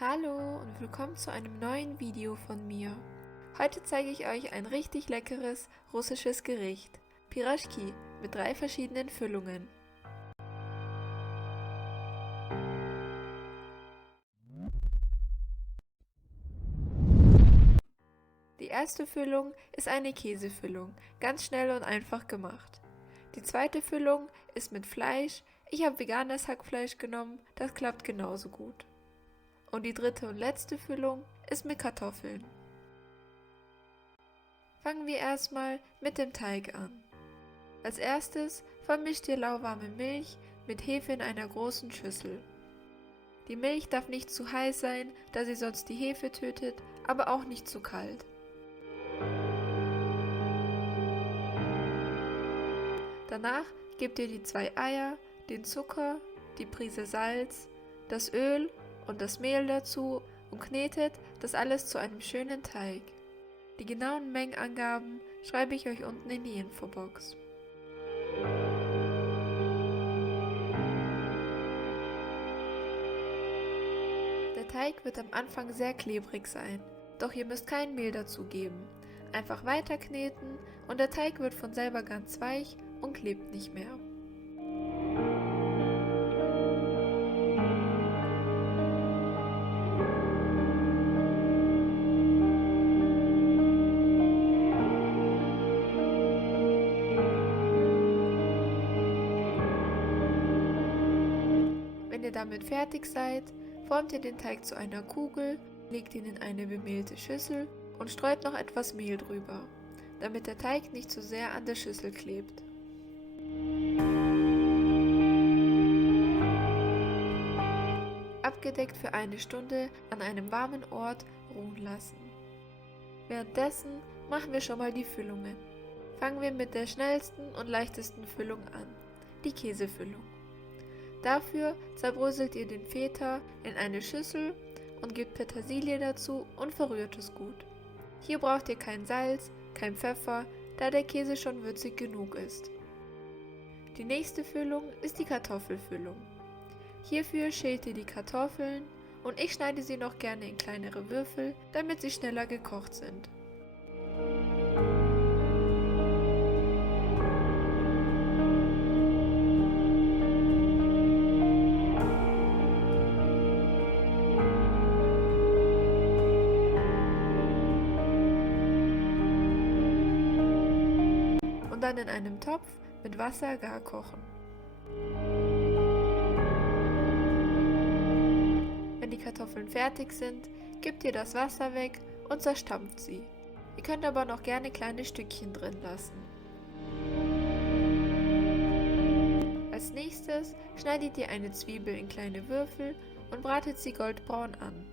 Hallo und willkommen zu einem neuen Video von mir. Heute zeige ich euch ein richtig leckeres russisches Gericht, Piraschki mit 3 verschiedenen Füllungen. Die erste Füllung ist eine Käsefüllung, ganz schnell und einfach gemacht. Die zweite Füllung ist mit Fleisch, ich habe veganes Hackfleisch genommen, das klappt genauso gut. Und die dritte und letzte Füllung ist mit Kartoffeln. Fangen wir erstmal mit dem Teig an. Als erstes vermischt ihr lauwarme Milch mit Hefe in einer großen Schüssel. Die Milch darf nicht zu heiß sein, da sie sonst die Hefe tötet, aber auch nicht zu kalt. Danach gebt ihr die 2 Eier, den Zucker, die Prise Salz, das Öl und das Mehl dazu und knetet das alles zu einem schönen Teig. Die genauen Mengenangaben schreibe ich euch unten in die Infobox. Der Teig wird am Anfang sehr klebrig sein, doch ihr müsst kein Mehl dazu geben. Einfach weiter kneten und der Teig wird von selber ganz weich und klebt nicht mehr. Wenn ihr damit fertig seid, formt ihr den Teig zu einer Kugel, legt ihn in eine bemehlte Schüssel und streut noch etwas Mehl drüber, damit der Teig nicht zu sehr an der Schüssel klebt. Abgedeckt für 1 Stunde an einem warmen Ort ruhen lassen. Währenddessen machen wir schon mal die Füllungen. Fangen wir mit der schnellsten und leichtesten Füllung an, die Käsefüllung. Dafür zerbröselt ihr den Feta in eine Schüssel und gebt Petersilie dazu und verrührt es gut. Hier braucht ihr kein Salz, kein Pfeffer, da der Käse schon würzig genug ist. Die nächste Füllung ist die Kartoffelfüllung. Hierfür schält ihr die Kartoffeln und ich schneide sie noch gerne in kleinere Würfel, damit sie schneller gekocht sind. Und dann in einem Topf mit Wasser gar kochen. Wenn die Kartoffeln fertig sind, gebt ihr das Wasser weg und zerstampft sie. Ihr könnt aber noch gerne kleine Stückchen drin lassen. Als nächstes schneidet ihr eine Zwiebel in kleine Würfel und bratet sie goldbraun an.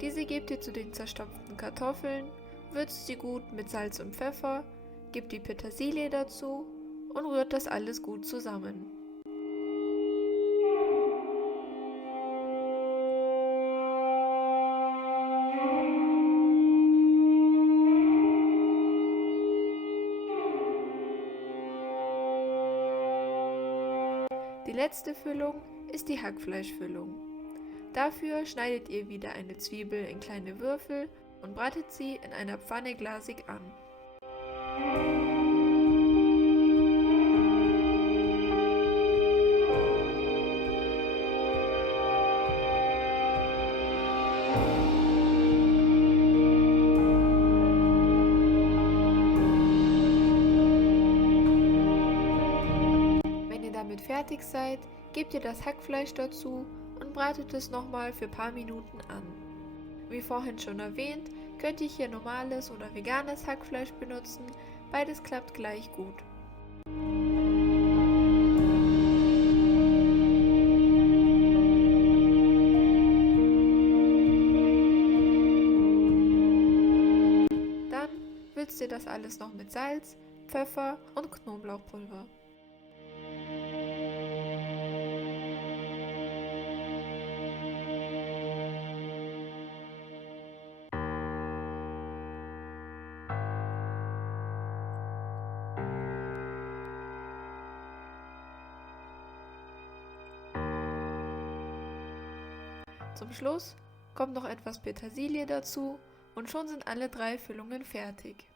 Diese gebt ihr zu den zerstampften Kartoffeln, würzt sie gut mit Salz und Pfeffer, gebt die Petersilie dazu und rührt das alles gut zusammen. Die letzte Füllung ist die Hackfleischfüllung. Dafür schneidet ihr wieder eine Zwiebel in kleine Würfel und bratet sie in einer Pfanne glasig an. Wenn ihr damit fertig seid, gebt ihr das Hackfleisch dazu und bratet es nochmal für ein paar Minuten an. Wie vorhin schon erwähnt, könnt ihr hier normales oder veganes Hackfleisch benutzen, beides klappt gleich gut. würzt ihr das alles noch mit Salz, Pfeffer und Knoblauchpulver. Zum Schluss kommt noch etwas Petersilie dazu und schon sind alle 3 Füllungen fertig.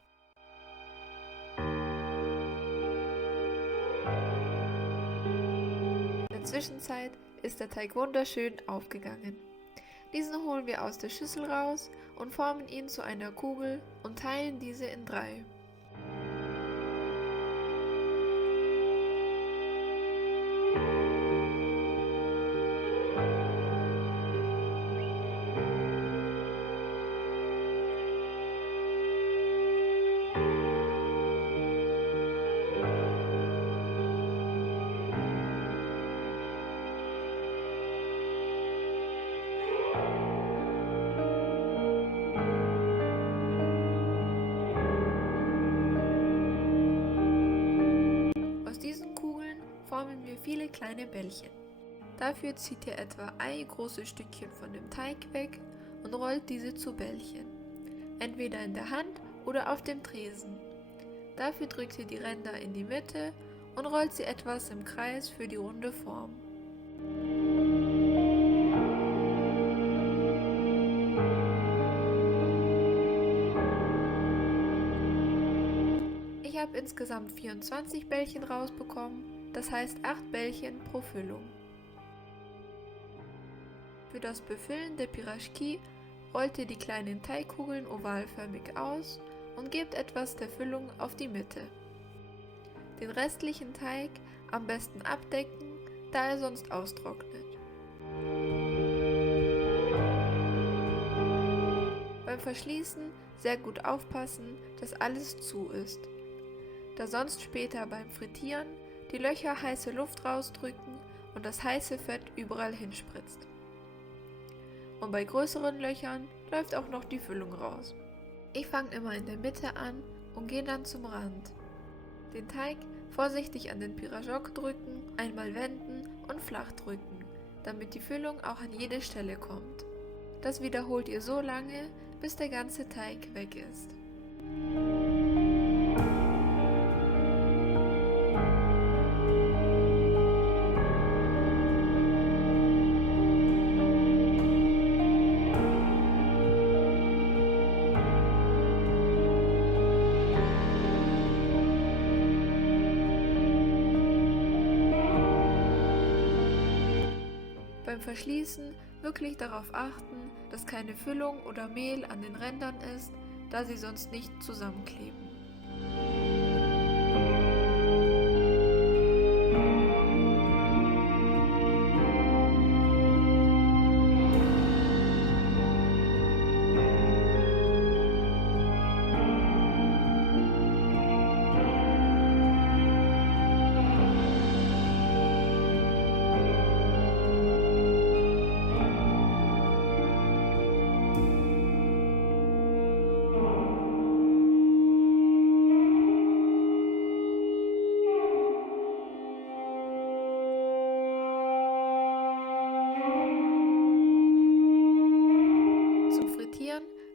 In der Zwischenzeit ist der Teig wunderschön aufgegangen. Diesen holen wir aus der Schüssel raus und formen ihn zu einer Kugel und teilen diese in 3. Formen wir viele kleine Bällchen. Dafür zieht ihr etwa ein großes Stückchen von dem Teig weg und rollt diese zu Bällchen, entweder in der Hand oder auf dem Tresen. Dafür drückt ihr die Ränder in die Mitte und rollt sie etwas im Kreis für die runde Form. Ich habe insgesamt 24 Bällchen rausbekommen, das heißt 8 Bällchen pro Füllung. Für das Befüllen der Piraschki rollt ihr die kleinen Teigkugeln ovalförmig aus und gebt etwas der Füllung auf die Mitte. Den restlichen Teig am besten abdecken, da er sonst austrocknet. Beim Verschließen sehr gut aufpassen, dass alles zu ist, da sonst später beim Frittieren die Löcher heiße Luft rausdrücken und das heiße Fett überall hinspritzt. Und bei größeren Löchern läuft auch noch die Füllung raus. Ich fange immer in der Mitte an und gehe dann zum Rand. Den Teig vorsichtig an den Pirajok drücken, einmal wenden und flach drücken, damit die Füllung auch an jede Stelle kommt. Das wiederholt ihr so lange, bis der ganze Teig weg ist. Beim Verschließen wirklich darauf achten, dass keine Füllung oder Mehl an den Rändern ist, da sie sonst nicht zusammenkleben.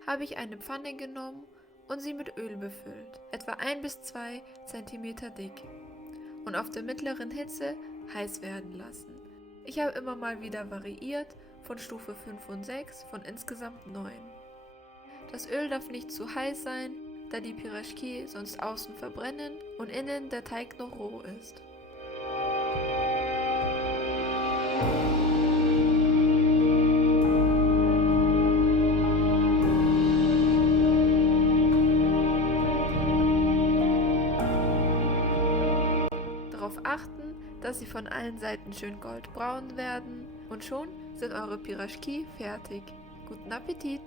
Habe ich eine Pfanne genommen und sie mit Öl befüllt, etwa 1 bis 2 cm dick, und auf der mittleren Hitze heiß werden lassen. Ich habe immer mal wieder variiert von Stufe 5 und 6 von insgesamt 9. Das Öl darf nicht zu heiß sein, da die Piraschki sonst außen verbrennen und innen der Teig noch roh ist. Darauf achten, dass sie von allen Seiten schön goldbraun werden und schon sind eure Piraschki fertig. Guten Appetit!